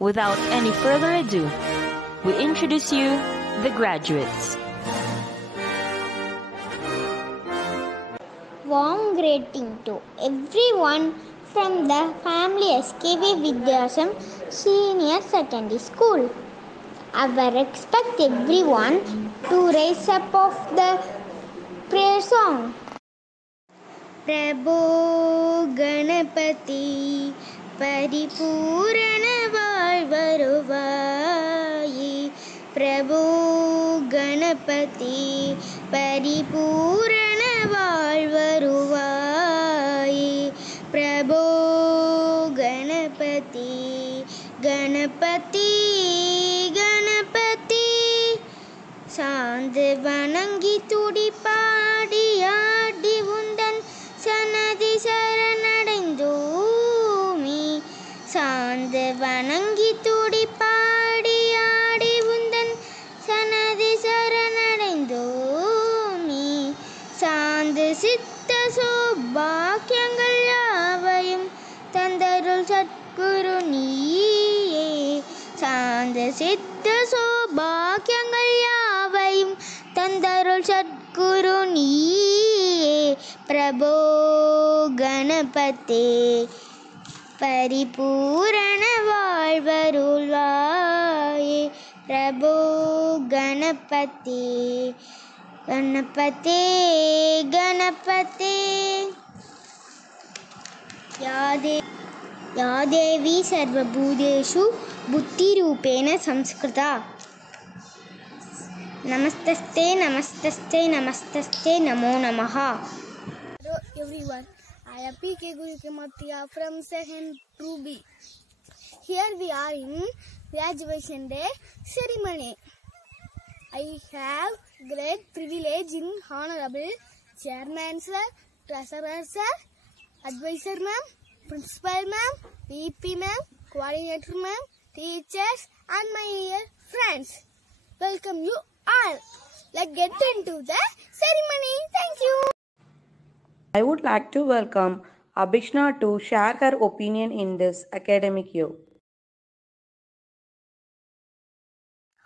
Without any further ado, we introduce you the graduates. Warm greeting to everyone from the family SKV Vidyasam Senior Secondary School. I will expect everyone to raise up of the prayer song. Prabhu Ganapati Paripurana Varuvai Prabhu Ganapati Paripurana Varuvai Prabhu Ganapati Ganapati Ganapati சாந்து வணங்கி துடிப்பாடி ஆடி உந்தன் சன்னதி சரணடைந்தோமி சாந்து வணங்கி துடிப்பாடி ஆடி உந்தன் சன்னதி சரணடைந்தோமி சாந்து சித்த சௌபாக்கியங்கள் யாவையும் தந்தருள் சத்குரு நீயே சாந்த சித்த சௌபாக்கியங்கள் யாவையும் தந்தருள் சத்குரு நீயே பிரபோ கணபதே பரிபூரண வாழ்வருள்வாயே பிரபோ கணபதே கணபதே கணபதே या देवी सर्वभूतेषु बुद्धिरूपेण संस्कृता नमस्तस्ते नमस्तस्ते नमस्तस्ते नमो नमः. Hello everyone, I am PK Guru Mathia from 2nd to B. Here we are in graduation day ceremony. I have great privilege in honorable chairman sir, treasurer sir, advisor ma'am, principal ma'am, VP ma'am, coordinator ma'am, teachers and my dear friends. Welcome you all. Let's get into the ceremony. Thank you. I would like to welcome Abhishna to share her opinion in this academic year.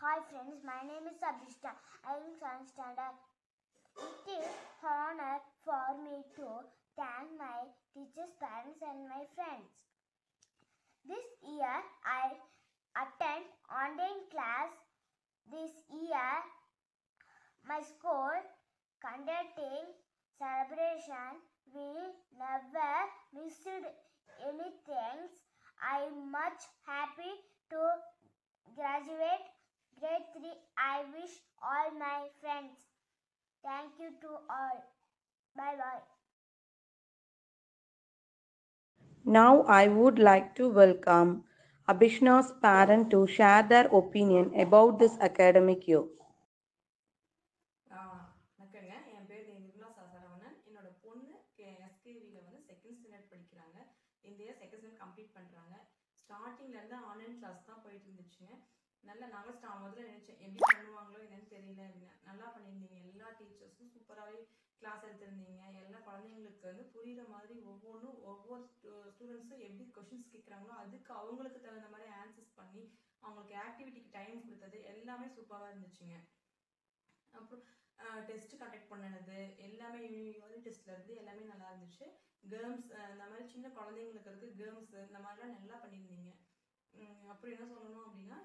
Hi friends, my name is Abhishna. I am 7th standard. It is honor for me to thank my teachers, parents and my friends. This year I attend online class. This year my school conducting celebration. We never missed anything. I am much happy to graduate grade 3. I wish all my friends. Thank you to all. Bye bye. Now I would like to welcome Abhishna's parent to share their opinion about this academic year. வணக்கங்க, என் பேர் நிர்மலா சரவணன். என்னோட பொண்ணு எஸ்கேவியில் வந்து 2nd standard படிக்கிறாங்க. இந்த year 2nd standard complete பண்ணுறாங்க. ஸ்டார்டிங்லேருந்து ஆன்லைன் கிளாஸ் தான் போயிட்டு இருந்துச்சுங்க. நல்லா நாங்கள் முதல்ல நினச்சேன் எப்படி பண்ணுவாங்களோ என்னன்னு தெரியல அப்படின்னு. நல்லா பண்ணியிருந்தீங்க. எல்லா டீச்சர்ஸும் சூப்பராகவே கிளாஸ் எடுத்திருந்தீங்க. எல்லா குழந்தைங்களுக்கு வந்து புரிகிற மாதிரி ஒவ்வொரு ஸ்டூடெண்ட்ஸும் எப்படி கொஷின்ஸ் கேட்குறாங்களோ அதுக்கு அவங்களுக்கு தகுந்த மாதிரி ஆன்சர்ஸ் பண்ணி அவங்களுக்கு ஆக்டிவிட்டிக்கு டைம் கொடுத்தது எல்லாமே சூப்பராக இருந்துச்சுங்க. அப்புறம் டெஸ்ட் கண்டக்ட் பண்ணது எல்லாமே யூனிட் டெஸ்ட்லேருந்து எல்லாமே நல்லா இருந்துச்சு. கேர்ம்ஸ் இந்த மாதிரி சின்ன குழந்தைங்களுக்கு இருக்கு கேர்ம்ஸ் இந்த மாதிரிலாம் நல்லா பண்ணியிருந்தீங்க. அப்புறம் என்ன சொல்லணும் அப்படின்னா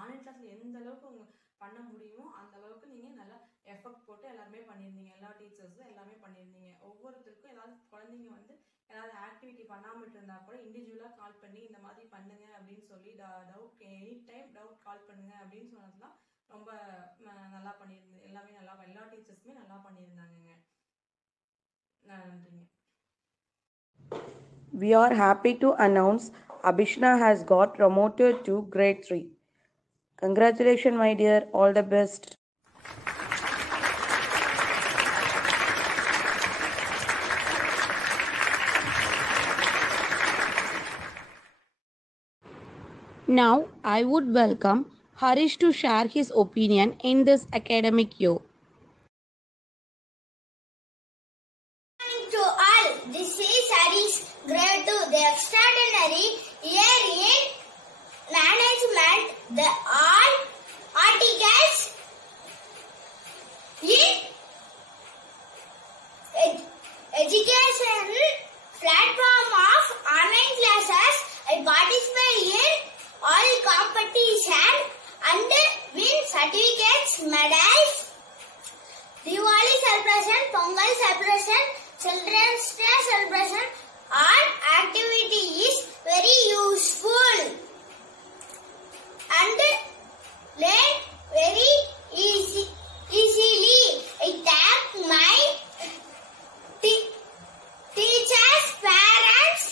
ஆன்லைன் கிளாஸில் எந்த அளவுக்கு அவங்க பண்ண முடியுமோ அந்த அளவுக்கு நீங்கள் நல்லா எஃபர்ட் போட்டு எல்லாருமே பண்ணியிருந்தீங்க. எல்லா டீச்சர்ஸும் எல்லாமே பண்ணியிருந்தீங்க. ஒவ்வொருத்தருக்கும் ஏதாவது குழந்தைங்க வந்து ஏதாவது ஆக்டிவிட்டி பண்ணாமல் இருந்தால் கூட இண்டிவிஜுவலாக கால் பண்ணி இந்த மாதிரி பண்ணுங்க அப்படின்னு சொல்லி டவுட் எனி டைம் டவுட் கால் பண்ணுங்க அப்படின்னு சொன்னதுலாம் ரொம்ப நல்லா பண்ணியிருந்தேன். எல்லாமே நல்லா எல்லா டீச்சர்ஸுமே நல்லா பண்ணியிருந்தாங்கங்க. நன்றிங்க. We are happy to announce Abhishna has got promoted to grade 3. Congratulations, my dear. All the best. Now, I would welcome Harish to share his opinion in this academic year. To all, this is Harish, grade 2, the extraordinary year in management. The all articles in education platform of online classes. I participate in all competition and win certificates, medals. Diwali celebration, Pongal celebration, Children's Day celebration, all activity is very useful and learn very easily. I thank my teachers, parents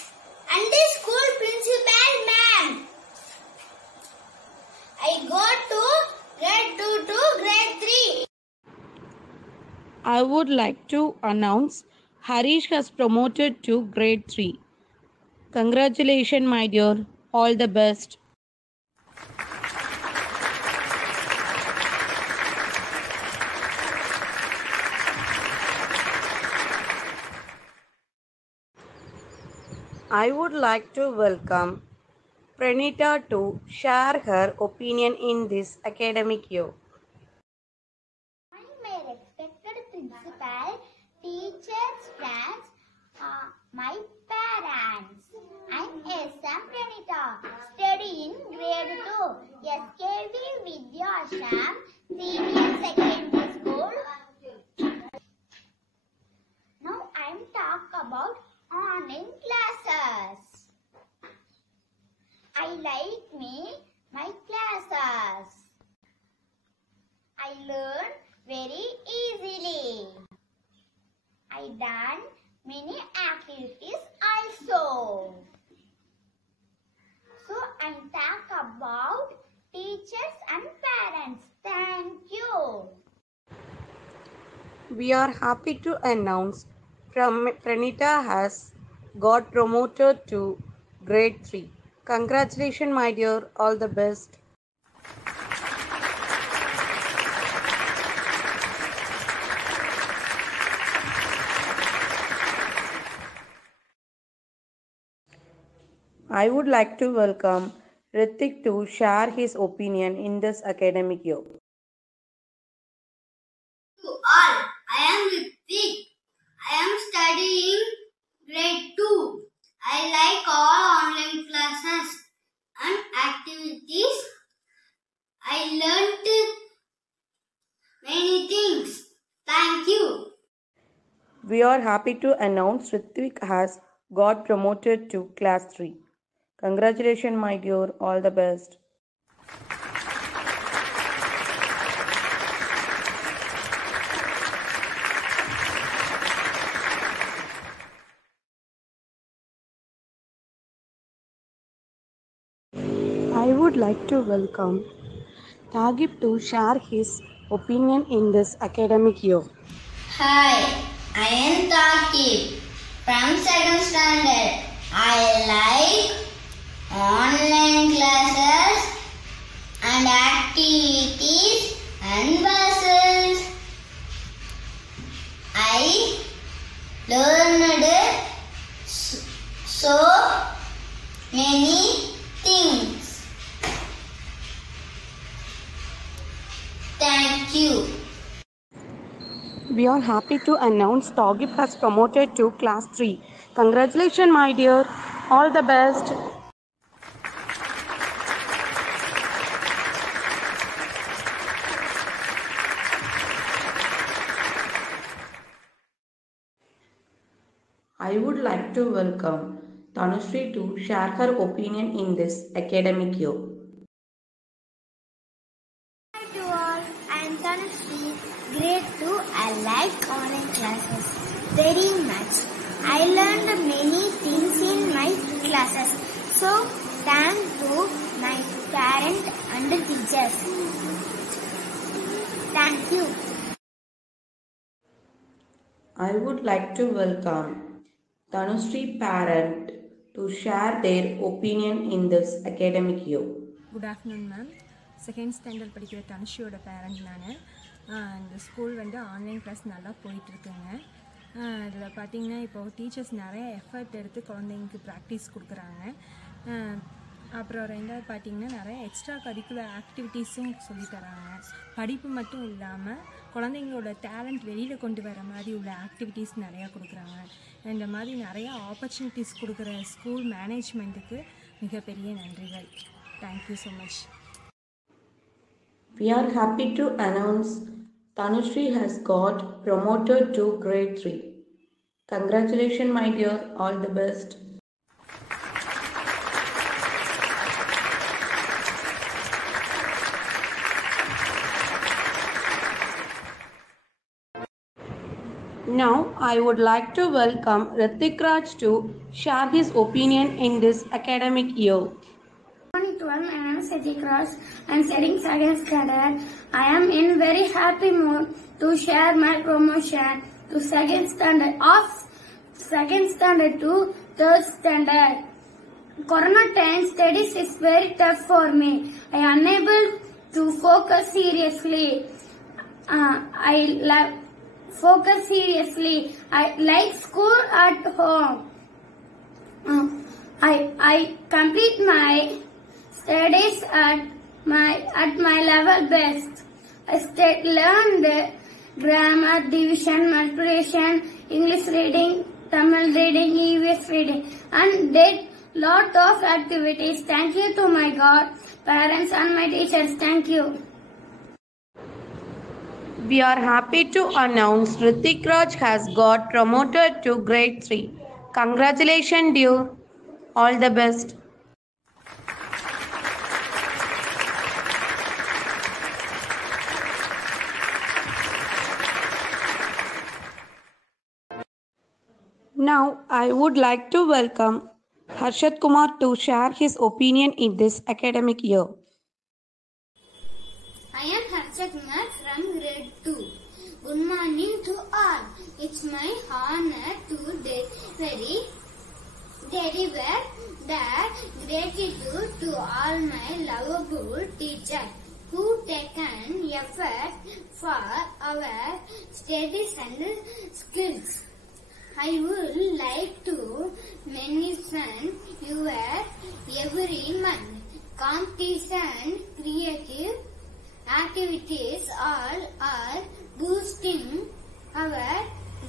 and the school principal ma'am. I go to grade 2 to grade 3. I would like to announce Harish has promoted to grade 3. Congratulations, my dear. All the best. I would like to welcome Pranita to share her opinion in this academic year. My respected principal, teachers, friends, my parents. I'm S.M. Pranita, studying grade 2, SKV Vidyashram, Senior Secondary School. Now I'm talk about online classes. I like my classes. I learn very easily. I done many activities also. So I talk about teachers and parents. Thank you. We are happy to announce Pranita has got promoted to grade 3. Congratulations, my dear. All the best. I would like to welcome Ritik to share his opinion in this academic year. To all, I am Ritik. I am studying grade 2. I like all online classes and activities. I learnt many things. Thank you. We are happy to announce Ritik has got promoted to class 3. Congratulations, my dear. All the best. I would like to welcome Tagib to share his opinion in this academic year. Hi, I am Taqib from 2nd standard. I like online classes and activities and buses. I learned so many things. Thank you. We are happy to announce Tagib has promoted to class 3. Congratulations, my dear. All the best. I would like to welcome Tanushree to share her opinion in this academic year. Hi to all, I am Tanushree, grade 2. I like online classes very much. I learned many things in my classes. So, thank to my parents and teachers. Thank you. I would like to welcome Tanushree parent to share their opinion in this academic year. Good afternoon ma'am. Second standard படிக்கிற தனுஷியோட பேரண்ட் நான். இந்த school online class நல்லா போயிட்டுருக்குங்க. இதில் பார்த்திங்கன்னா இப்போ டீச்சர்ஸ் நிறைய எஃபர்ட் எடுத்து குழந்தைங்களுக்கு ப்ராக்டிஸ் கொடுக்குறாங்க. அப்புறம் ரெண்டாவது பார்த்திங்கன்னா நிறைய எக்ஸ்ட்ரா கரிக்குலர் ஆக்டிவிட்டீஸும் சொல்லித்தராங்க. படிப்பு மட்டும் இல்லாமல் குழந்தைங்களோட டேலண்ட் வெளியில் கொண்டு வர மாதிரி உள்ள ஆக்டிவிட்டீஸ் நிறையா கொடுக்குறாங்க. இந்த மாதிரி நிறையா ஆப்பர்ச்சுனிட்டிஸ் கொடுக்குற ஸ்கூல் மேனேஜ்மெண்ட்டுக்கு மிகப்பெரிய நன்றிகள். Thank you so much. We are happy to announce Tanushree has got promoted to grade 3. Congratulations, my dear. All the best. Now, I would like to welcome Ritik Raj to share his opinion in this academic year. Morning to all, my name is Ritik Raj. I am studying second standard. I am in very happy mood to share my promotion to second standard to third standard. Corona time studies is very tough for me. I am unable to focus seriously. I like school at home. I complete my studies at my level best. I learned grammar, division, multiplication, English reading, Tamil reading, EVS reading, and did lot of activities. Thank you to my God, parents and my teachers. Thank you. We are happy to announce Ritik Raj has got promoted to grade 3. Congratulations, dear. All the best. Now, I would like to welcome Harshad Kumar to share his opinion in this academic year. I am Harshad Kumar from grade 2. Good morning to all. It's my honor to deliver the gratitude to all my lovable teachers who taken effort for our studies and skills. I would like to mention your every month competition, creative activities all are boosting our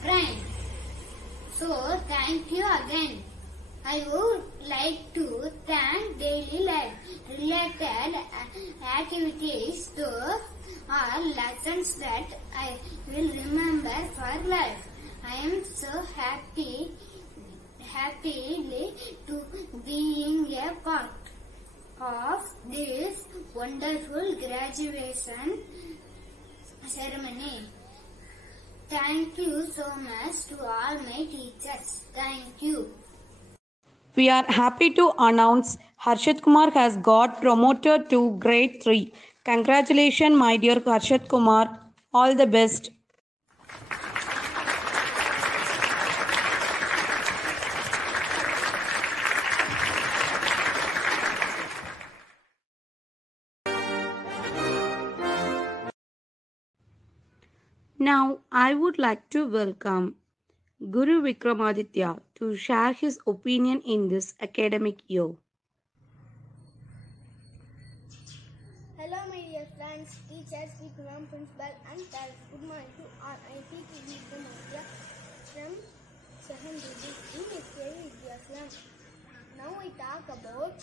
brain. So thank you again. I would like to thank daily life related activities to all lessons that I will remember for life. I am so happily to being a part of this wonderful graduation ceremony. Thank you so much to all my teachers. Thank you. We are happy to announce Harshad Kumar has got promoted to grade 3. Congratulations, my dear Harshad Kumar. All the best. Now, I would like to welcome Guru Vikramaditya to share his opinion in this academic year. Hello, my dear friends, teachers, Vikram, principal, and parents. Good morning to all. I am P.K. Vikramaditya from Sahandudi in SKV Vidyasalam. Now I talk about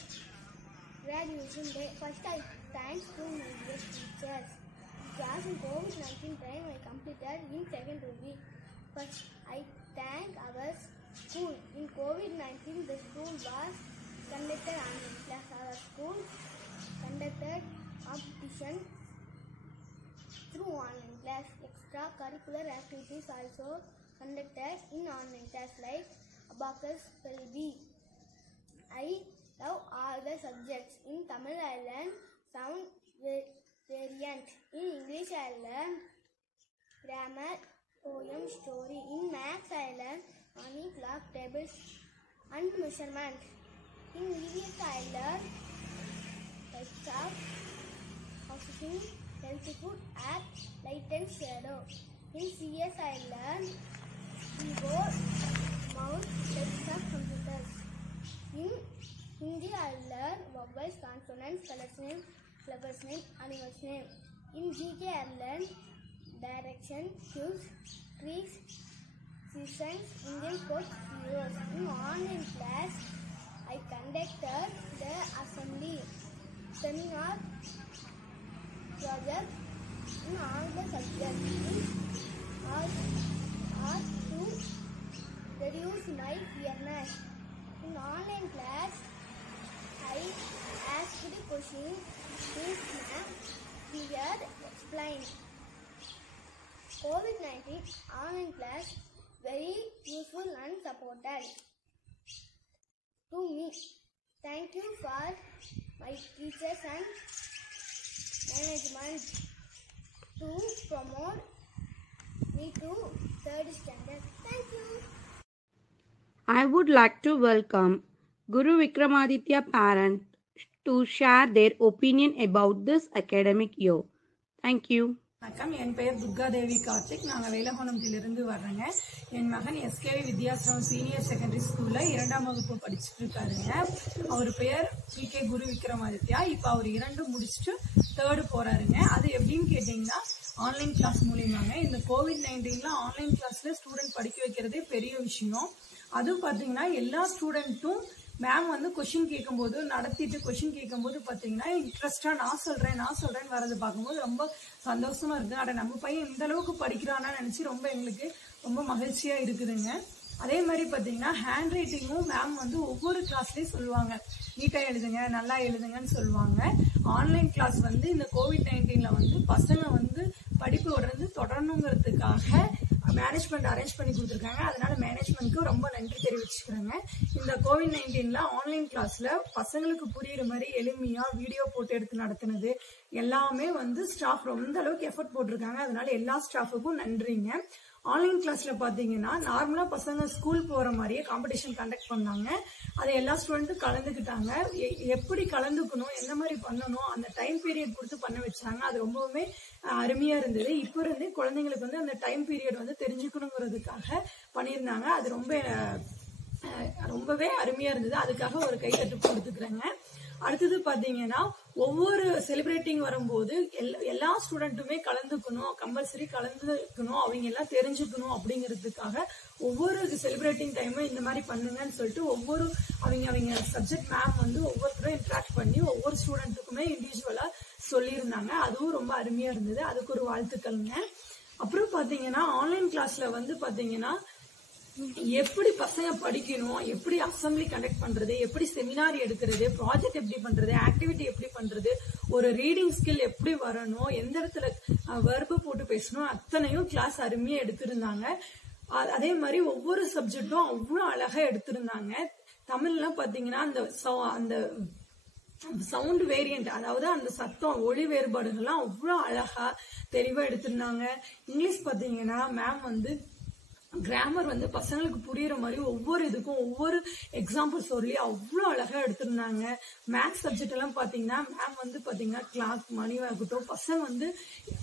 graduation day. First, I thanks to my dear teachers. Class in COVID-19 time I completed in secondary week. First, I thank our school. In COVID-19, the school was conducted online class. Our school conducted competition through online class. Extracurricular activities also conducted in online class like abacus, spelling. I love all the subjects. In Tamil I learned sound variant. In English I learned grammar, poem, story. In maths I learned money, clock, tables and measurement. In EVS I learned types of housing, healthy food, app, light and shadow. In CS I learned keyboard, mouse, desktop computers. In Hindi, I learn vowels, consonants, colors name, flowers name, animals name. In GK, I learn direction, cues, trees, seasons, Indian sports, heroes. In online class, I conducted the assembly, seminar, project in all the subjects. Art to reduce my fearness. In online class, I asked the question, please ma'am, clear, explain. COVID-19 online class very useful and supported to me. Thank you for my teachers and management to promote me to 3rd standard. Thank you. I would like to welcome Guru Vikramaditya parents to share their opinion about this academic year. Thank you. வணக்கம், என் பெயர் துர்காதேவி கார்த்திக். நாங்கள் வேலகோணத்திலிருந்து வர்றேங்க. என் மகன் எஸ்கேவி Vidyashramam senior secondary ஸ்கூலில் 2ஆம் வகுப்பு படிச்சுட்டு இருக்காருங்க. அவர் பெயர் PK குரு விக்ரமாதித்யா. இப்போ அவர் 2 முடிச்சுட்டு 3rd போறாருங்க. அது எப்படின்னு கேட்டிங்கன்னா ஆன்லைன் கிளாஸ் மூலியமாங்க. இந்த COVID-19ல ஆன்லைன் கிளாஸ்ல ஸ்டூடெண்ட் படிக்க வைக்கிறதே பெரிய விஷயம். அதுவும் பார்த்தீங்கன்னா எல்லா ஸ்டூடெண்ட்டும் மேம் வந்து கொஷின் கேட்கும்போது நடத்திட்டு கொஷின் கேட்கும்போது பார்த்தீங்கன்னா இன்ட்ரெஸ்டா நான் சொல்றேன் வரது பார்க்கும்போது ரொம்ப சந்தோஷமா இருக்கு. அட நம்ம பையன் இந்த அளவுக்கு படிக்கிறானா நினைச்சு ரொம்ப எங்களுக்கு ரொம்ப மகிழ்ச்சியா இருக்குதுங்க. அதே மாதிரி பார்த்தீங்கன்னா ஹேண்ட் ரைட்டிங்கும் மேம் வந்து ஒவ்வொரு கிளாஸ்லயும் சொல்லுவாங்க, நீட்டா எழுதுங்க, நல்லா எழுதுங்கன்னு சொல்லுவாங்க. ஆன்லைன் கிளாஸ் வந்து இந்த COVID-19ல வந்து பசங்க வந்து படிப்பு தொடரணுங்கிறதுக்காக மேனேஜ்மெண்ட் அரேஞ்ச் பண்ணி கொடுத்துருக்காங்க. அதனால மேனேஜ்மெண்ட்க்கு ரொம்ப நன்றி தெரிவிச்சுக்கிறேங்க. இந்த COVID-19ல ஆன்லைன் கிளாஸ்ல பசங்களுக்கு புரியுற மாதிரி எளிமையா வீடியோ போட்டு எடுத்து நடத்தினது எல்லாமே வந்து ஸ்டாஃப் ரொம்ப அளவுக்கு எஃபர்ட் போட்டிருக்காங்க. அதனால எல்லா ஸ்டாஃபுக்கும் நன்றிங்க. ஆன்லைன் கிளாஸ்ல பாத்தீங்கன்னா நார்மலா பசங்க ஸ்கூல் போற மாதிரியே காம்படிஷன் கண்டக்ட் பண்ணாங்க. அதை எல்லா ஸ்டூடெண்ட்டும் கலந்துக்கிட்டாங்க. எப்படி கலந்துக்கணும், எந்த மாதிரி பண்ணணும், அந்த டைம் பீரியட் கொடுத்து பண்ண வச்சாங்க. அது ரொம்பவுமே அருமையா இருந்தது. இப்ப இருந்தே குழந்தைங்களுக்கு வந்து அந்த டைம் பீரியட் வந்து தெரிஞ்சுக்கணுங்கிறதுக்காக பண்ணியிருந்தாங்க. அது ரொம்பவே அருமையா இருந்தது. அதுக்காக ஒரு கைத்தட்டு கொடுத்துக்கிறேங்க. அடுத்தது பாத்தீங்கன்னா ஒவ்வொரு செலிப்ரேட்டிங் வரும்போது எல்லா ஸ்டூடெண்ட்டுமே கலந்துக்கணும், கம்பல்சரி கலந்துக்கணும், அவங்க எல்லாம் தெரிஞ்சுக்கணும் அப்படிங்கிறதுக்காக ஒவ்வொரு செலிப்ரேட்டிங் டைமும் இந்த மாதிரி பண்ணுங்கன்னு சொல்லிட்டு ஒவ்வொரு அவங்க சப்ஜெக்ட் மேம் வந்து ஒவ்வொருத்தரும் இன்ட்ராக்ட் பண்ணி ஒவ்வொரு ஸ்டூடெண்ட்டுக்குமே இண்டிவிஜுவலா சொல்லியிருந்தாங்க. அதுவும் ரொம்ப அருமையா இருந்தது. அதுக்கு ஒரு வாழ்த்துக்கள்ங்க. அப்புறம் பாத்தீங்கன்னா ஆன்லைன் கிளாஸ்ல வந்து பாத்தீங்கன்னா எப்படி பசங்க படிக்கணும், எப்படி அசம்பிளி கண்டக்ட் பண்றது, எப்படி செமினார் எடுக்கிறது, ப்ராஜெக்ட் எப்படி பண்றது, ஆக்டிவிட்டி எப்படி பண்றது, ஒரு ரீடிங் ஸ்கில் எப்படி வரணும், எந்த இடத்துல வெர்பு போட்டு பேசணும், அத்தனையும் கிளாஸ் அருமையா எடுத்திருந்தாங்க. அதே மாதிரி ஒவ்வொரு சப்ஜெக்டும் அவ்வளவு அழகா எடுத்திருந்தாங்க. தமிழ்லாம் பாத்தீங்கன்னா அந்த சவுண்ட் வேரியன்ட், அதாவது அந்த சத்தம் ஒளி வேறுபாடுகள்லாம் அவ்வளவு அழகா தெளிவா எடுத்திருந்தாங்க. இங்கிலீஷ் பாத்தீங்கன்னா மேம் வந்து கிராமர் வந்து பசங்களுக்கு புரியுற மாதிரி ஒவ்வொரு இதுக்கும் ஒவ்வொரு எக்ஸாம்பிள் சொல்லி அவ்வளவு அழகா எடுத்திருந்தாங்க. மேத்ஸ் சப்ஜெக்ட் எல்லாம் பாத்தீங்கன்னா மேம் வந்து பாத்தீங்கன்னா கிளாக் மணிவாகட்டும் பசங்க வந்து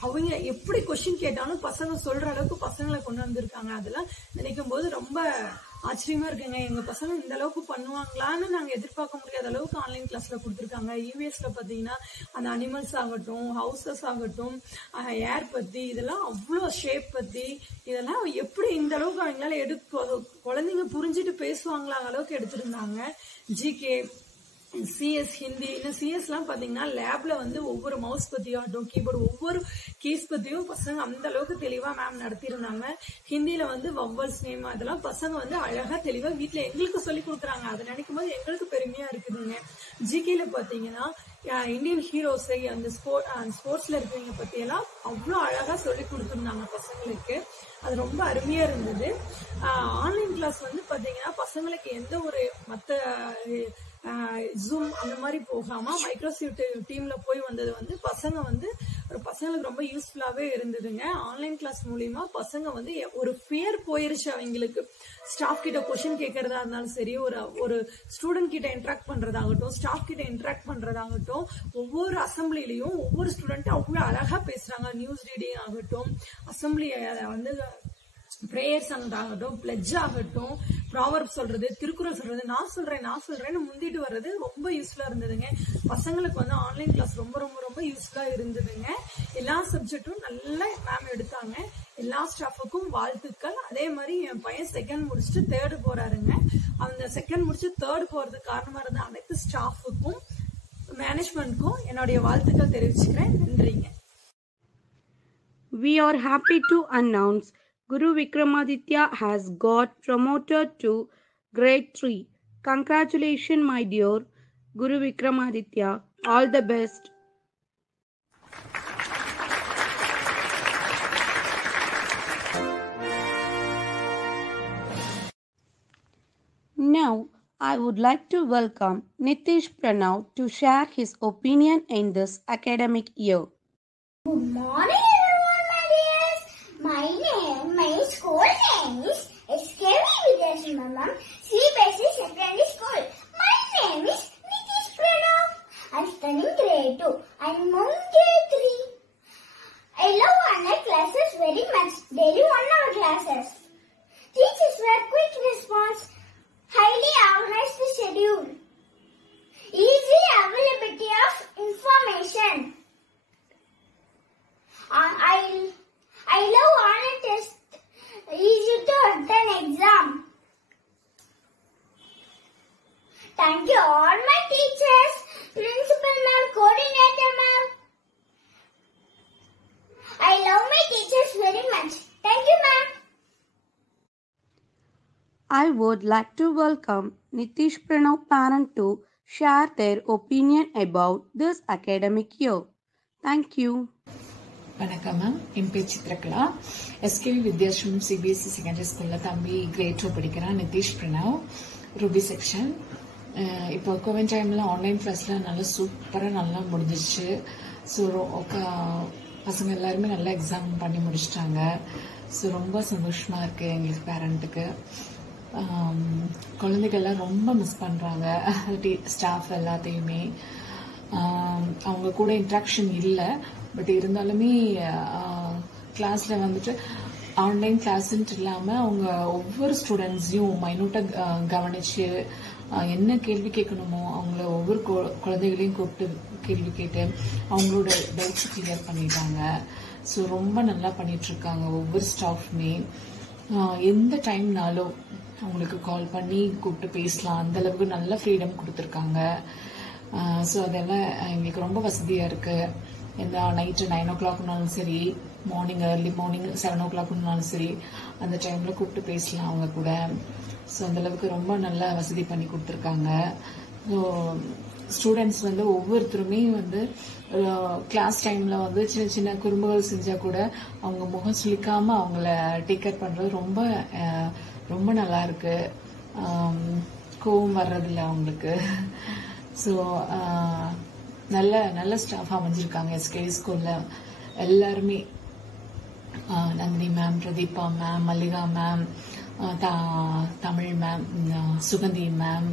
அவங்க எப்படி கொஸ்டின் கேட்டாலும் பசங்க சொல்ற அளவுக்கு பசங்களை கொண்டு வந்திருக்காங்க. அதெல்லாம் நினைக்கும் போது ரொம்ப ஆச்சரியமா இருக்குங்க. எங்க பசங்க இந்த அளவுக்கு பண்ணுவாங்களான்னு நாங்க எதிர்பார்க்க முடியாத அளவுக்கு ஆன்லைன் கிளாஸ்ல கொடுத்துருக்காங்க. யூஎஸ்ல பாத்தீங்கன்னா அந்த அனிமல்ஸ் ஆகட்டும், ஹவுசஸ் ஆகட்டும், ஏர் பத்தி இதெல்லாம் அவ்வளவு ஷேப் பத்தி இதெல்லாம் எப்படி இந்த அளவுக்கு அவங்களால குழந்தைங்க புரிஞ்சுட்டு பேசுவாங்களா அளவுக்கு எடுத்திருந்தாங்க. ஜிகே, சிஎஸ், ஹிந்தி, இன்னும் சிஎஸ் எல்லாம் பாத்தீங்கன்னா லேப்ல வந்து ஒவ்வொரு மவுஸ் பத்தியும் கீபோர்டு ஒவ்வொரு கீஸ் பத்தியும் பசங்க அந்த அளவுக்கு தெளிவா மேம் நடத்திருந்தாங்க. ஹிந்தியில வந்து வவ்வல்ஸ் நேம் அதெல்லாம் பசங்க வந்து அழகா தெளிவா வீட்டுல எங்களுக்கு சொல்லி கொடுக்குறாங்க. அதை நினைக்கும் போது எங்களுக்கு பெருமையா இருக்குதுங்க. ஜிகேல பாத்தீங்கன்னா இந்தியன் ஹீரோஸை அந்த ஸ்போர்ட்ஸ்ல இருக்கிறவங்க பத்தி எல்லாம் அவ்வளவு அழகா சொல்லி கொடுத்துருந்தாங்க பசங்களுக்கு. அது ரொம்ப அருமையா இருந்தது. ஆன்லைன் கிளாஸ் வந்து பாத்தீங்கன்னா பசங்களுக்கு எந்த ஒரு மத்த ஜூம் அந்த மாதிரி போகாம மைக்ரோசாஃப்ட் டீம்ல போய் வந்தது வந்து பசங்களுக்கு ரொம்ப யூஸ்ஃபுல்லாவே இருந்ததுங்க. ஆன்லைன் கிளாஸ் மூலியமா பசங்க வந்து ஒரு ஃபியர் போயிருச்சு அவங்களுக்கு. ஸ்டாஃப் கிட்ட கொஸ்டின் கேட்கறதா இருந்தாலும் சரி, ஒரு ஸ்டூடெண்ட் கிட்ட இன்ட்ராக்ட் பண்றதாகட்டும், ஸ்டாஃப் கிட்ட இன்ட்ராக்ட் பண்றதாகட்டும், ஒவ்வொரு அசம்பிளிலையும் ஒவ்வொரு ஸ்டூடெண்ட் அவ்வளவு அழகா பேசுறாங்க. நியூஸ் ரீடிங் ஆகட்டும், அசம்பிளி வந்து ப்ரேயர்ஸ் ஆகட்டும், பிளட்ஜ் ஆகட்டும், ப்ராவர்ப் சொல்றது, திருக்குறள் சொல்றது, நான் சொல்றேன்னு முந்திட்டு வர்றது ரொம்ப யூஸ்ஃபுல்லா இருந்ததுங்க. பசங்களுக்கு வந்து ஆன்லைன் கிளாஸ் ரொம்ப ரொம்ப ரொம்ப யூஸ்ஃபுல்லா இருந்ததுங்க. எல்லா சப்ஜெக்டும் நல்லா மேம் எடுத்தாங்க. எல்லா ஸ்டாஃபுக்கும் வாழ்த்துக்கள். அதே மாதிரி என் பையன் செகண்ட் முடிச்சுட்டு தேர்டு போறாருங்க. அந்த செகண்ட் முடிச்சு தேர்டு போறதுக்கு காரணமா இருந்த அனைத்து ஸ்டாஃபுக்கும் மேனேஜ்மெண்ட்க்கும் என்னுடைய வாழ்த்துக்கள் தெரிவிச்சுக்கிறேன். நன்றிங்க. We are happy to announce Guru Vikramaditya has got promoted to grade 3. Congratulations, my dear Guru Vikramaditya. All the best. Now, I would like to welcome Nitish Pranav to share his opinion in this academic year. Good morning, everyone, my dears. My school name is SKV Vidyashamam CBSE Secondary School. My name is Nitish Pranav. I'm studying grade 2. I'm on grade 3. I love online classes very much. Daily 1 hour classes. Teachers were quick response. Highly organized schedule. Easy availability of information. I love online test. Easy to attend exam. Thank you all my teachers, principal ma'am, coordinator ma'am. I love my teachers very much. Thank you ma'am. I would like to welcome Nitish Pranav parent to share their opinion about this academic year. Thank you. வணக்கம் மேம். என் பேர் சித்ரகலா. எஸ்கேவி வித்யாஸ்ரமம் CBSE secondary ஸ்கூல்ல தம்பி கிரேட் 2 படிக்கிறான். நிதிஷ் Pranav, Ruby section. இப்போ கோவிட் டைம்ல ஆன்லைன் கிளாஸ்ல நல்லா சூப்பரா நல்லா முடிஞ்சிச்சு. ஸோ பசங்க எல்லாருமே நல்லா எக்ஸாம் பண்ணி முடிச்சிட்டாங்க. ஸோ ரொம்ப சந்தோஷமா இருக்கு எங்களுக்கு பேரண்ட்டுக்கு. குழந்தைகள்லாம் ரொம்ப மிஸ் பண்றாங்க ஸ்டாஃப் எல்லாத்தையுமே. அவங்க கூட இன்ட்ராக்ஷன் இல்லை, பட் இருந்தாலுமே கிளாஸ்ல வந்துட்டு ஆன்லைன் கிளாஸ்ன்ட்டு இல்லாம அவங்க ஒவ்வொரு ஸ்டூடெண்ட்ஸையும் மைனூட்டா கவனிச்சு என்ன கேள்வி கேட்கணுமோ அவங்கள ஒவ்வொரு குழந்தைகளையும் கூப்பிட்டு கேள்வி கேட்டு அவங்களோட டவுட்ஸ் கிளியர் பண்ணிட்டாங்க. ஸோ ரொம்ப நல்லா பண்ணிட்டு இருக்காங்க ஒவ்வொரு ஸ்டாஃப்மே. எந்த டைம்னாலும் அவங்களுக்கு கால் பண்ணி கூப்பிட்டு பேசலாம், அந்த அளவுக்கு நல்ல ஃப்ரீடம் கொடுத்துருக்காங்க. ஸோ அதெல்லாம் எங்களுக்கு ரொம்ப வசதியா இருக்கு. எந்த நைட்டு 9 o'clockனாலும் சரி, ஏர்லி மார்னிங் 7 o'clockனாலும் சரி, அந்த டைம்ல கூப்பிட்டு பேசலாம் அவங்க கூட. ஸோ அந்த அளவுக்கு ரொம்ப நல்லா வசதி பண்ணி கொடுத்துருக்காங்க. ஸோ ஸ்டூடெண்ட்ஸ் வந்து ஒவ்வொருத்தருமே வந்து கிளாஸ் டைம்ல வந்து சின்ன சின்ன குறும்புகள் செஞ்சா கூட அவங்க முகம் சுளிக்காம அவங்கள டேக் கேர் பண்றது ரொம்ப ரொம்ப நல்லா இருக்கு. கோவம் வர்றதில்ல அவங்களுக்கு. ஸோ நல்ல நல்ல ஸ்டாஃப் அமைஞ்சிருக்காங்க எஸ்கேவி ஸ்கூல்ல எல்லாருமே. Nandini ma'am, Pratibha ma'am, Mallika ma'am, Tamil ma'am, Suganthi ma'am,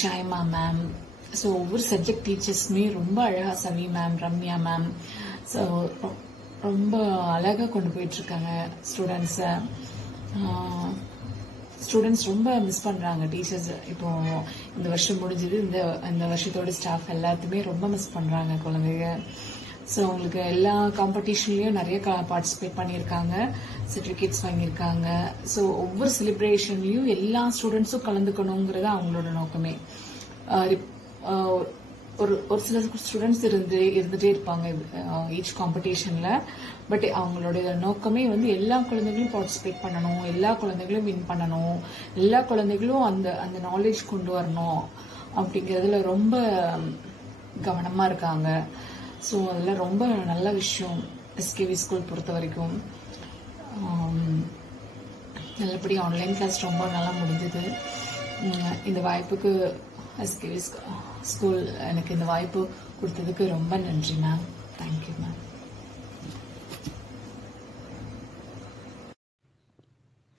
Shaima ma'am. So ஒவ்வொரு சப்ஜெக்ட் டீச்சர்ஸுமே ரொம்ப அழகா, Savi ma'am, Ramya ma'am. So ரொம்ப அழகா கொண்டு போயிட்டு இருக்காங்க ஸ்டூடெண்ட்ஸை. ஸ்டூடெண்ட்ஸ் ரொம்ப மிஸ் பண்றாங்க டீச்சர்ஸ். இப்போ இந்த வருஷம் முடிஞ்சது, இந்த வருஷத்தோட ஸ்டாஃப் எல்லாத்தையுமே ரொம்ப மிஸ் பண்றாங்க குழந்தைங்க. ஸோ அவங்களுக்கு எல்லா காம்படிஷன்லயும் நிறைய பார்ட்டிசிபேட் பண்ணியிருக்காங்க, சர்டிபிகேட்ஸ் வாங்கியிருக்காங்க. ஸோ ஒவ்வொரு செலிப்ரேஷன்லயும் எல்லா ஸ்டூடெண்ட்ஸும் கலந்துக்கணுங்கிறது அவங்களோட நோக்கமே. ஒரு சில ஸ்டூடெண்ட்ஸ் இருந்துட்டே இருப்பாங்க ஈச் காம்படிஷன்ல. பட் அவங்களுடைய நோக்கமே வந்து எல்லா குழந்தைகளும் பார்ட்டிசிபேட் பண்ணணும், எல்லா குழந்தைகளும் வின் பண்ணணும், எல்லா குழந்தைகளும் அந்த நாலேஜ் கொண்டு வரணும் அப்படிங்கறதுல ரொம்ப கவனமா இருக்காங்க. ஸோ அதெல்லாம் ரொம்ப நல்ல விஷயம் எஸ்கேவி ஸ்கூல் பொறுத்த வரைக்கும். நல்லபடி ஆன்லைன் கிளாஸ் ரொம்ப நல்லா முடிஞ்சது. இந்த வாய்ப்புக்கு எஸ்கேவி ஸ்கூல் எனக்கு இந்த வாய்ப்பு கொடுத்ததுக்கு ரொம்ப நன்றி ma'am. Thank you ma'am.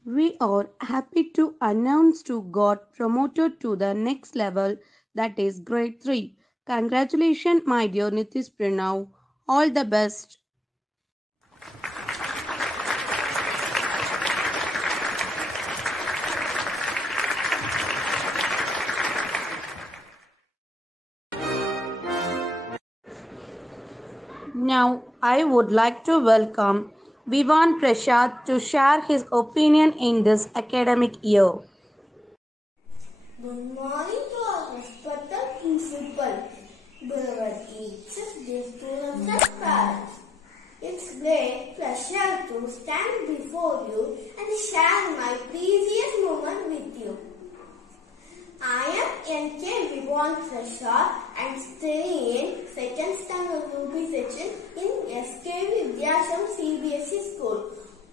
We are happy to announce to got promoted to the next level, that is grade 3. Congratulations, my dear Nitish Pranav. All the best. Now, I would like to welcome Vivan Prasad to share his opinion in this academic year. Good morning to our respected principal, beloved teachers, dear students and parents. It's great pleasure to stand before you and share my precious moment with you. I am N.K. Vivan Prasad and studying in 2nd standard UP section in SKV Vidyashram CBSE school.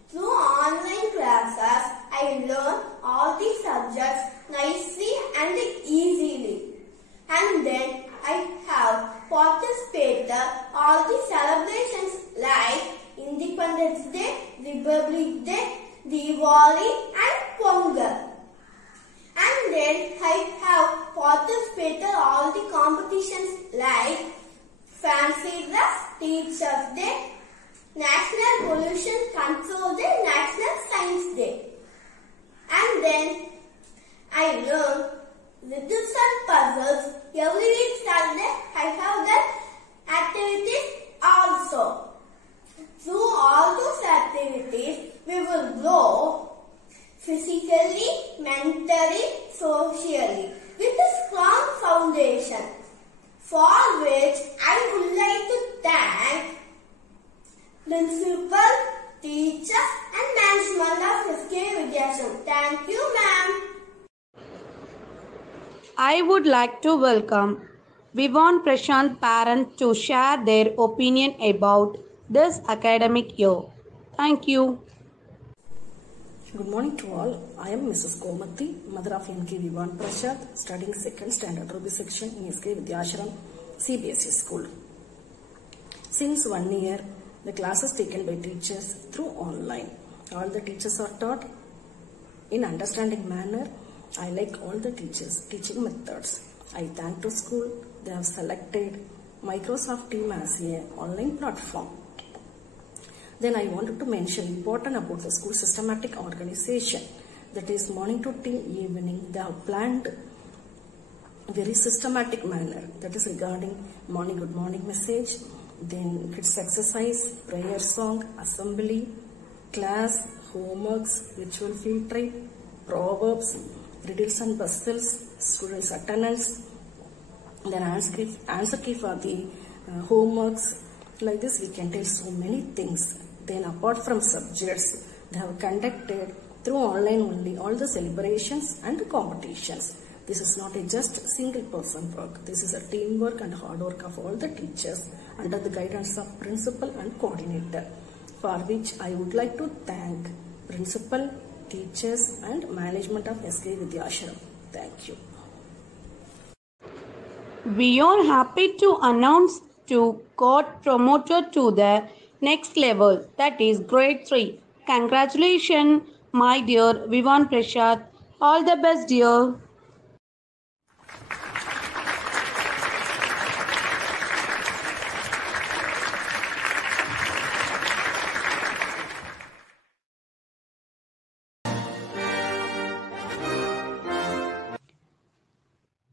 Through online classes, I learn all the subjects nicely and easily. And then I have participated all the celebrations like Independence Day, Republic Day, Diwali and Pongal. And then I have participated all the competitions like Fancy Dress, Teachers Day, National Pollution Control Day, National Science Day. And then I learned riddles and puzzles. Every week Saturday I have done activities also. Through all those activities we will grow physically, mentally, socially with a strong foundation, for which I would like to thank principal, teachers and management of SK Vidyashram. Thank you, ma'am. I would like to welcome Vivan Prashant parents to share their opinion about this academic year. Thank you. Good morning to all. I am Mrs. Komati, mother of N.K. Vivan Prasad, studying 2nd standard Ruby section in SK Vidyashram CBSE school. Since 1 year, the classes taken by teachers through online. All the teachers are taught in understanding manner. I like all the teachers' teaching methods. I thank to school. They have selected Microsoft Teams as an online platform. Then I wanted to mention important about the school systematic organization. That is morning to till evening. They have planned very systematic manner. That is regarding morning good morning message, then kids exercise, prayer song, assembly, class, homeworks, ritual field trip, proverbs, riddles and puzzles, students attendance, then answer key for the homeworks. Like this we can tell so many things. Then apart from subjects, they have conducted through online only all the celebrations and competitions. This is not a just single person work. This is a teamwork and hard work of all the teachers under the guidance of principal and coordinator, for which I would like to thank principal, teachers and management of SK Vidyashram. Thank you. We are happy to announce to got promoted to the next level, that is grade 3. Congratulations, my dear Vivan Prasad. All the best, dear.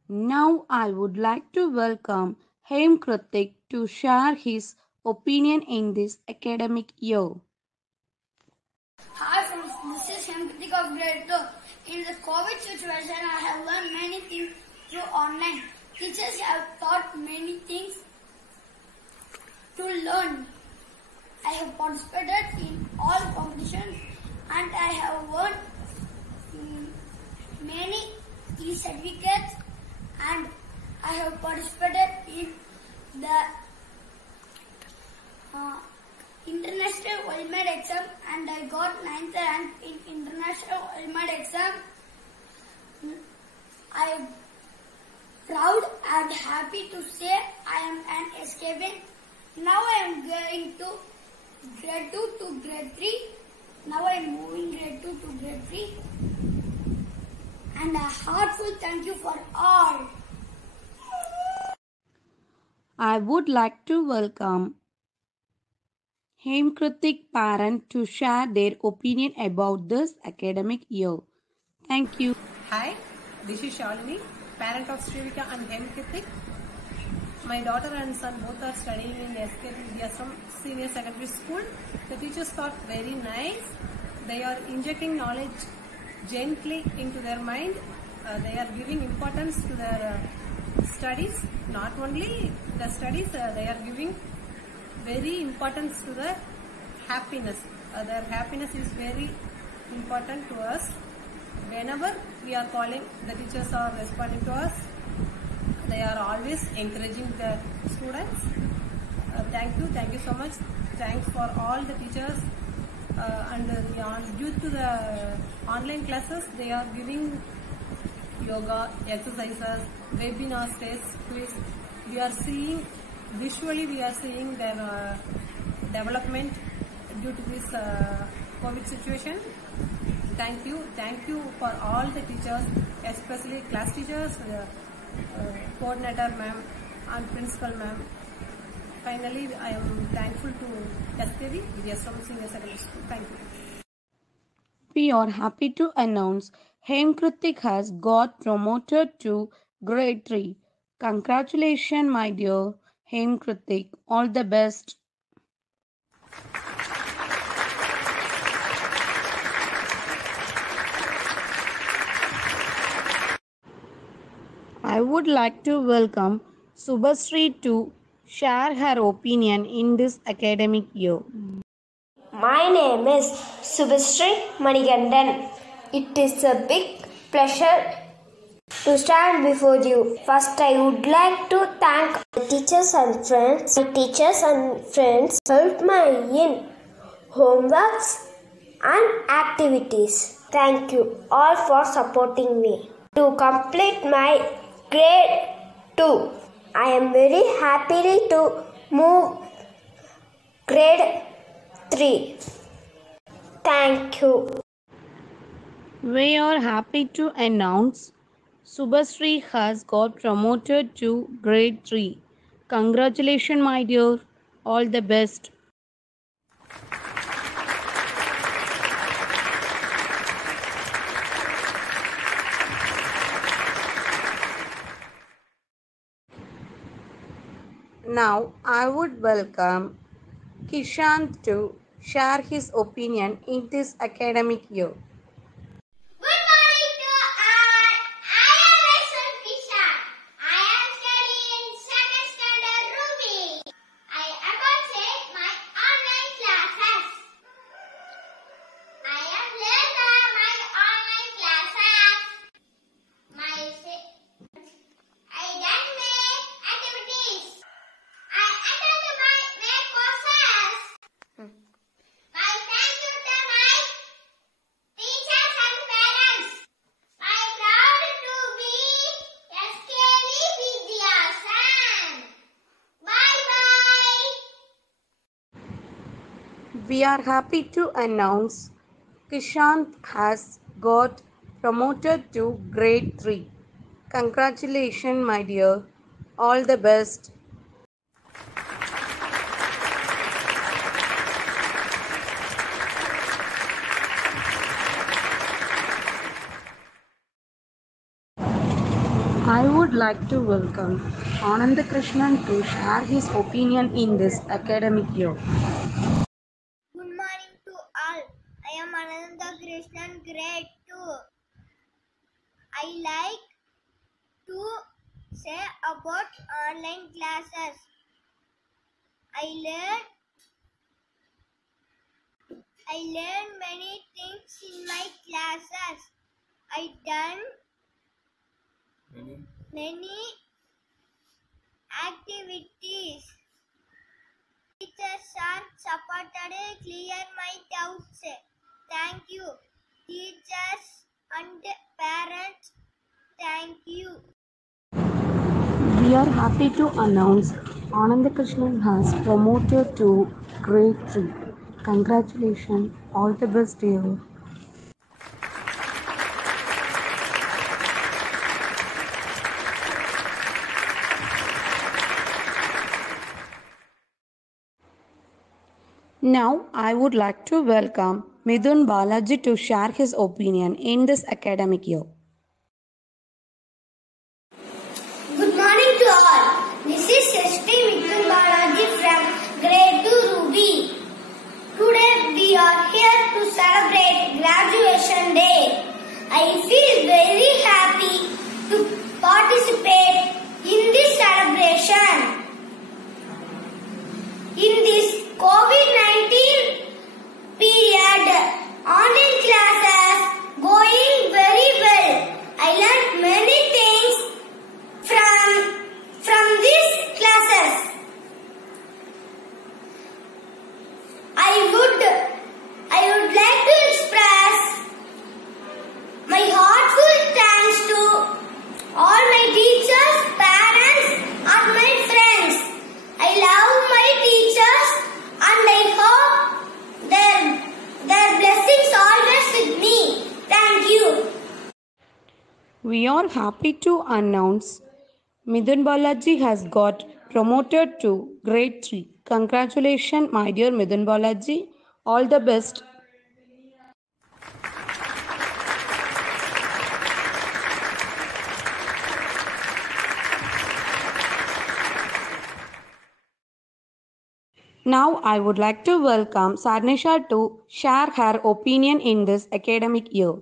Now I would like to welcome Hem Kritik to share his opinion in this academic year. Hi friends, this is Hem Kritik of grade 2. In the COVID situation, I have learned many things through online. Teachers have taught many things to learn. I have participated in all competitions and I have won many e-certificates, and I have participated in the international OEMAD exam and I got 9th rank in international OEMAD exam. I am proud and happy to say I am an SKV. Now I am going to grade 2 to grade 3. Now I am moving grade 2 to grade 3. And a heartful thank you for all. I would like to welcome Hem Kritik parent to share their opinion about this academic year. Thank you. Hi, this is Shalini, parent of Shrivika and Hem Kritik. My daughter and son both are studying in SK Vidyasam Senior Secondary School. The teachers taught very nice. They are injecting knowledge gently into their mind. They are giving importance to their studies. Not only the studies, they are giving very importance to the happiness. Their happiness is very important to us. Whenever we are calling, the teachers are responding to us. They are always encouraging the students. Thank you so much. Thanks for all the teachers. Due to the online classes, they are giving yoga exercises, webinar tests, quiz. We are seeing visually, we are seeing their development due to this COVID situation. Thank you for all the teachers, especially class teachers, coordinator ma'am and principal ma'am. Finally, I am thankful to SKV Vidyasam Senior Secondary School. Thank you. We are happy to announce Hem Kritik has got promoted to grade 3. Congratulations, my dear Hem Kritik. All the best. I would like to welcome Subhasri to share her opinion in this academic year. My name is Subhasri Manigandan. It is a big pleasure to stand before you. First, I would like to thank my teachers and friends. My teachers and friends helped me in homeworks and activities. Thank you all for supporting me. To complete my grade 2, I am very happy to move grade 3. Thank you. We are happy to announce Subhasri has got promoted to grade 3. Congratulations, my dear. All the best. Now, I would welcome Kishant to share his opinion in this academic year. Good morning to all. I am Rasul Kishant. I am studying in 2nd standard Ruby. I appreciate my online classes. I have learned my online classes. I done my activities. I attended my courses. My thank you to my teachers and parents. I proud to be SKV Vidyasan. Bye bye. We are happy to announce Kishant has got promoted to grade 3. Congratulations, my dear. All the best. I would like to welcome Anand Krishnan to share his opinion in this academic year. Good morning to all. I am Ananda Krishnan, grade 2. I like to say about online classes. I learned many things in my classes. I done many activities. Teachers are supported clear my doubts. Thank you. Teachers and parents, thank you. We are happy to announce Anand Krishnan has promoted to grade 3. Congratulations. All the best, dear. Now, I would like to welcome Midun Balaji to share his opinion in this academic year. Good morning to all. This is S.P. Mithun Balaji from Grade 2 Ruby. Today we are here to celebrate Graduation Day. I feel very happy to participate in this celebration. In this COVID-19 period, online classes going very well. I learned many things from these classes. I would like to express my heartfelt thanks to all my teachers, parents, and my friends. I love my teachers and I hope their blessings always with me. Thank you. We are happy to announce Mithun Balaji has got promoted to Grade 3. Congratulations, my dear Mithun Balaji. All the best. Now I would like to welcome Sarnisha to share her opinion in this academic year.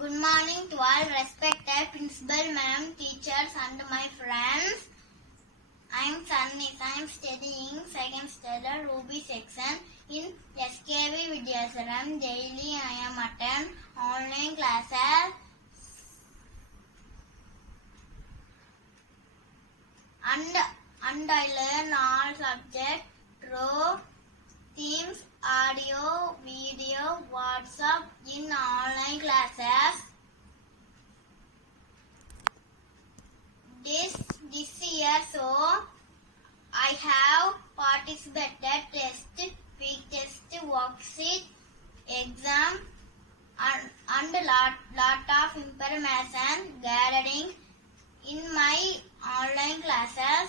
Good morning to all respected principal, ma'am, teachers and my friends. I am Sarnisha. I am studying 2nd standard Ruby section in SKV Vidyasaram. Daily I am attend online classes. And I learn all subjects through Teams, audio, video, WhatsApp in online classes. This year, so I have participated test, week test, worksheet, exam, and lot of information gathering in my online classes.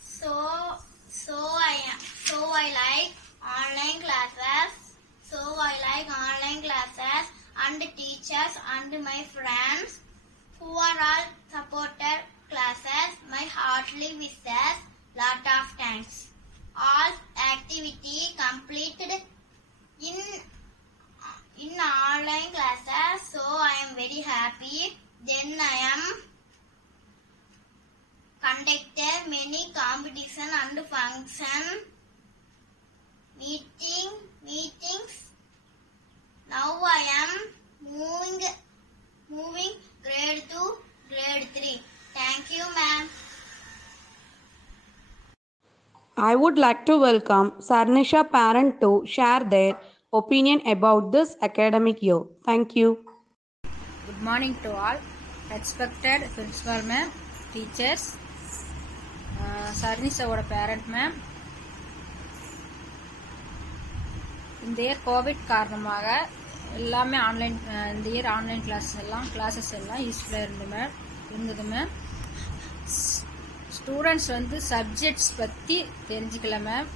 So I like online classes. And teachers and my friends who are all supported classes. My heartily wishes. Lot of thanks. All activity completed in online classes. So I am very happy. Then I am conducted many competition and function meetings. Now I am moving grade 2 grade 3. Thank you, ma'am. I would like to welcome Sarnisha parent to share their opinion about this academic year. Thank you. Good morning to all respected principal ma'am, teachers, Sarnisha oda parent ma'am. இந்த year Covid காரணமாக எல்லாமே ஆன்லைன், இந்த year online classes எல்லாம் யூஸ்ஃபுல்லாக இருந்தது ma'am. Students வந்து சப்ஜெக்ட்ஸ் பற்றி தெரிஞ்சுக்கல மேம்.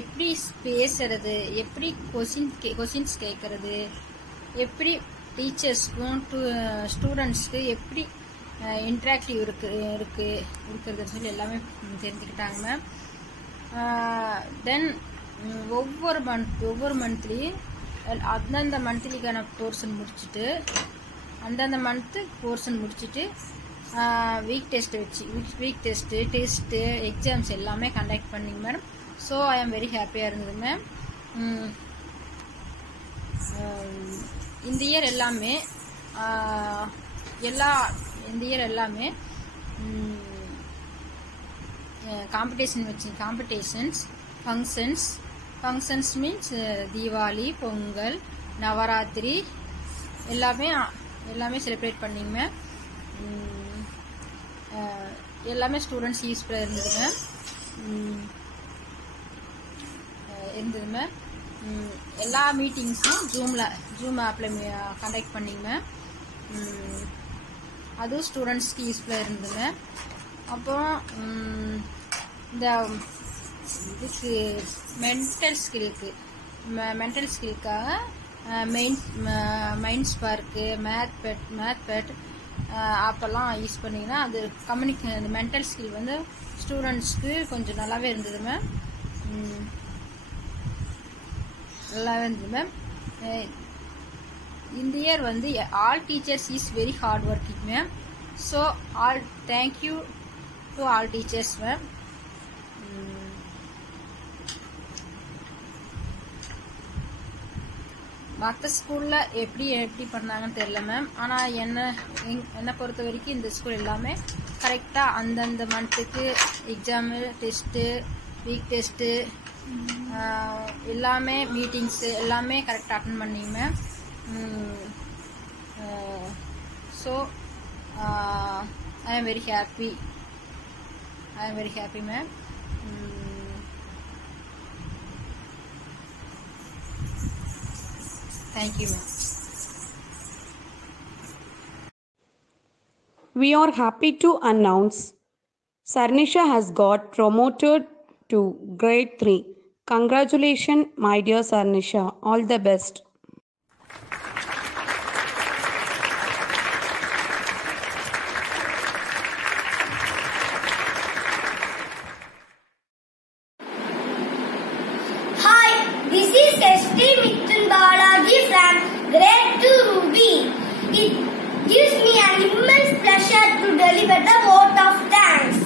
எப்படி பேசுறது, எப்படி கொஸ்டின்ஸ் கேட்கறது, எப்படி டீச்சர்ஸ்க்கும் ஸ்டூடெண்ட்ஸ்க்கு எப்படி இன்ட்ராக்டிவ் இருக்கிறதுன்னு சொல்லி எல்லாமே தெரிஞ்சுக்கிட்டாங்க மேம். தென் ஒவ்வொரு மந்த்லி அந்தந்த மந்த்லிக்கான போர்ஷன் முடிச்சுட்டு அந்தந்த மந்த்து போர்ஷன் முடிச்சுட்டு வீக் டெஸ்ட்டு எக்ஸாம்ஸ் எல்லாமே கண்டக்ட் பண்ணிங்க madam. So I am very ஹாப்பியாக இருந்தது மேம். இந்த இயர் எல்லாமே competitions functions means Deepavali, Pongal, Navaratri எல்லாமே செலிப்ரேட் பண்ணிங்க. எல்லாமே ஸ்டூடெண்ட்ஸ் யூஸ்ஃபுல்லாக இருந்ததுங்க. எல்லா மீட்டிங்ஸும் ஜூம் ஆப்பில் கண்டக்ட் பண்ணிங்க. அதுவும் ஸ்டூடெண்ட்ஸ்க்கு யூஸ்ஃபுல்லாக இருந்ததுங்க. அப்புறம் இந்த இதுக்கு மென்டல் ஸ்கில்லுக்காக மைண்ட் ஸ்பார்க்கு மேத் பெட் அப்போல்லாம் யூஸ் பண்ணிங்கன்னா அது அந்த மென்டல் ஸ்கில் வந்து ஸ்டூடெண்ட்ஸ்க்கு கொஞ்சம் நல்லாவே இருந்தது மேம். நல்லாவே இருந்தது மேம். இந்த இயர் வந்து all teachers is very hard working ma'am. So thank you to all teachers ma'am. மற்ற ஸ்கூலில் எப்படி பண்ணாங்கன்னு தெரியல மேம். ஆனால் என்னை பொறுத்த வரைக்கும் இந்த ஸ்கூல் எல்லாமே கரெக்டாக அந்தந்த மந்த்துக்கு எக்ஸாமு, டெஸ்ட்டு, வீக் டெஸ்ட்டு எல்லாமே மீட்டிங்ஸு எல்லாமே கரெக்டாக அட்டன் பண்ணிங்க ma'am. So I am very happy ma'am. Thank you ma'am. We are happy to announce Sarnisha has got promoted to grade 3. Congratulations, my dear Sarnisha. All the best. Hi, this is ST Mithun Balaji from grade 2 Ruby. It gives me an immense pleasure to deliver the vote of thanks.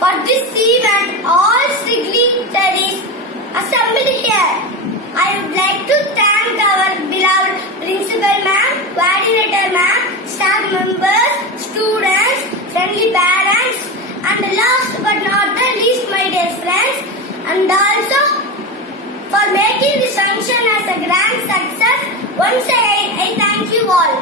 For this event, all Strictly studies assembled here. I would like to thank our beloved Principal Ma'am, Coordinator Ma'am, staff members, students, friendly parents, and last but not the least, my dear friends, and also for making this function as a grand success. Once again, I thank you all.